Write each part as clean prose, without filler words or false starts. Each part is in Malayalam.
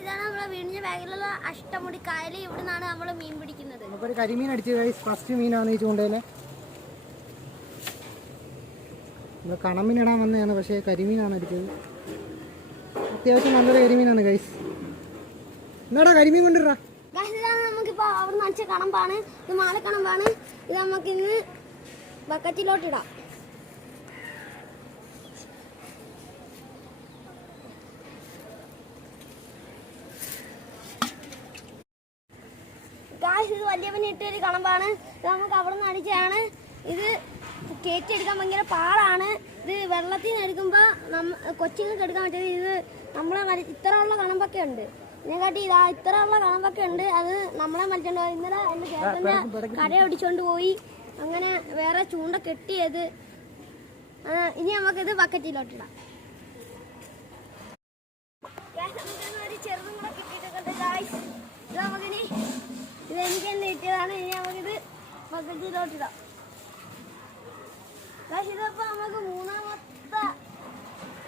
ഇതാണ് നമ്മളെ വീടിന്റെ ബാഗിലുള്ള അഷ്ടമുടി കായൽ. ഇവിടെ നിന്നാണ് നമ്മൾ മീൻ പിടിക്കുന്നത്. നമുക്കൊരു കരിമീൻ അടിച്ചു ഗൈസ്. ഫസ്റ്റ് മീനാണ് ഈ ചൂണ്ടയില്. നമ്മൾ കണമീനിടാൻ വന്നതാണ്, പക്ഷേ കരിമീനാണ് അടിച്ചത്. അത്യാവശ്യം നല്ലൊരു കരിമീനാണ് ഗൈസ്. എന്നാടാ കരിമീൻ കൊണ്ടിടാ. ഇതാണ് നമുക്കിപ്പോ അവിടെ നിന്ന് അടിച്ച കണമ്പാണ്. ഇത് മാലക്കണമ്പാണ്. ഇത് നമുക്കിന്ന് ബക്കറ്റിലോട്ടിടാം. ഇത് വലിയ പനി ഇട്ടൊരു കണമ്പാണ്. ഇത് നമുക്ക് അവിടെ നിന്ന് അടിച്ചതാണ്. ഇത് കയറ്റിയെടുക്കാൻ ഭയങ്കര പാടാണ്. ഇത് വെള്ളത്തിൽ നിന്ന് എടുക്കുമ്പോൾ കൊച്ചുങ്ങൾക്ക് എടുക്കാൻ പറ്റിയത്. ഇത് നമ്മളെ ഇത്രയുള്ള കണമ്പൊക്കെ ഉണ്ട്. ഇതിനെക്കാട്ടി ഇത്രയുള്ള കണമ്പൊക്കെ ഉണ്ട്. അത് നമ്മളെ മരിച്ചോണ്ട് പോയി. ഇന്നലെ എൻ്റെ ചേട്ടൻ്റെ കര ഒടിച്ചോണ്ട് പോയി. അങ്ങനെ വേറെ ചൂണ്ട കെട്ടിയത്. ഇനി നമുക്കിത് ബക്കറ്റിലോട്ടിടാം. ചെറുതും കൂടെ കിട്ടിയിട്ടുണ്ട്. ഇത് നമുക്കിനി ഇതെനിക്ക് തന്നെ കിട്ടിയതാണ്. ഇനി നമുക്കിത് ബക്കറ്റിലോട്ടിടാം. ഇതിപ്പോ നമുക്ക് മൂന്നാമത്തെ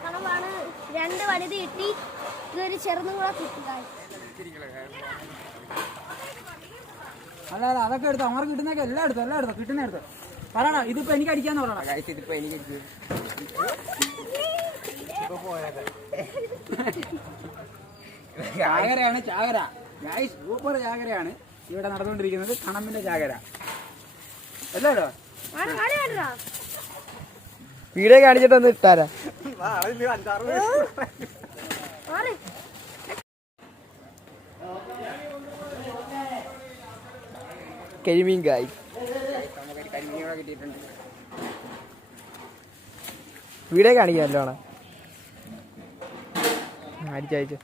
കണവാണ്. 2 വലുത് കിട്ടി. ഇതൊരു ചെറുതും കൂടെ കിട്ടി. അല്ല അതൊക്കെ എടുത്തോ. അവർ കിട്ടുന്നൊക്കെ എല്ലാം എടുത്തോ കിട്ടുന്ന എടുത്തോ. പറയണോ ഇതിപ്പോ എനിക്ക് അടിക്കാന്ന് പറയണോ. ഇതിപ്പോ എനിക്ക് ചാകരയാണ്. ചാകര ഗൈസ്, സൂപ്പർ ചാകരയാണ് ഇവിടെ നടന്നുകൊണ്ടിരിക്കുന്നത്. കണമ്പിന്റെ ചാകര അല്ലോ. വീഡിയോ കാണിച്ചിട്ടൊന്ന് ഇട്ടാരാ. കരിമീൻ ഗൈസ്, കരിമീനോടെ കിട്ടിയിട്ടുണ്ട്. വീഡിയോ കാണിക്കാമല്ലോ. അടിച്ചയച്ചു.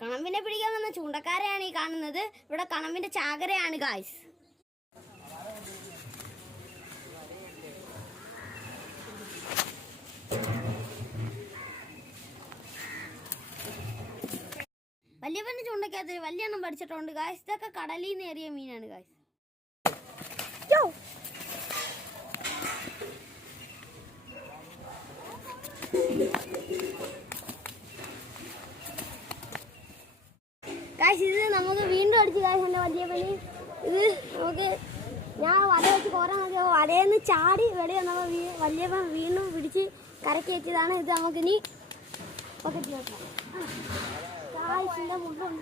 കണമ്പിനെ പിടിക്കാൻ വന്ന ചൂണ്ടക്കാരെയാണ് ഈ കാണുന്നത്. ഇവിടെ കണമ്പിന്റെ ചാകരയാണ് ഗായ്സ്. വലിയ പന്ന ചൂണ്ടക്കകത്ത് വലിയ എണ്ണം പഠിച്ചിട്ടുണ്ട് ഗായ്സ്. ഇതൊക്കെ കടലിൽ നിന്ന് ഏറിയ മീനാണ് ഗായ്സ്. ഗായ്സ്, ഇത് നമുക്ക് വീണ്ടും അടിച്ച് ഗായ്സ് എൻ്റെ വലിയ പനി. ഇത് നമുക്ക് ഞാൻ വല വെച്ച് കോരാൻ നോക്കിയപ്പോൾ വലയെന്ന് ചാടി വെളി വന്നപ്പോൾ വലിയ വീണ്ടും പിടിച്ച് കരക്കി വെച്ചതാണ്. ഇത് നമുക്കിനി പൊക്കറ്റിലോട്ടാം. ഗായ്സിൻ്റെ മുഖം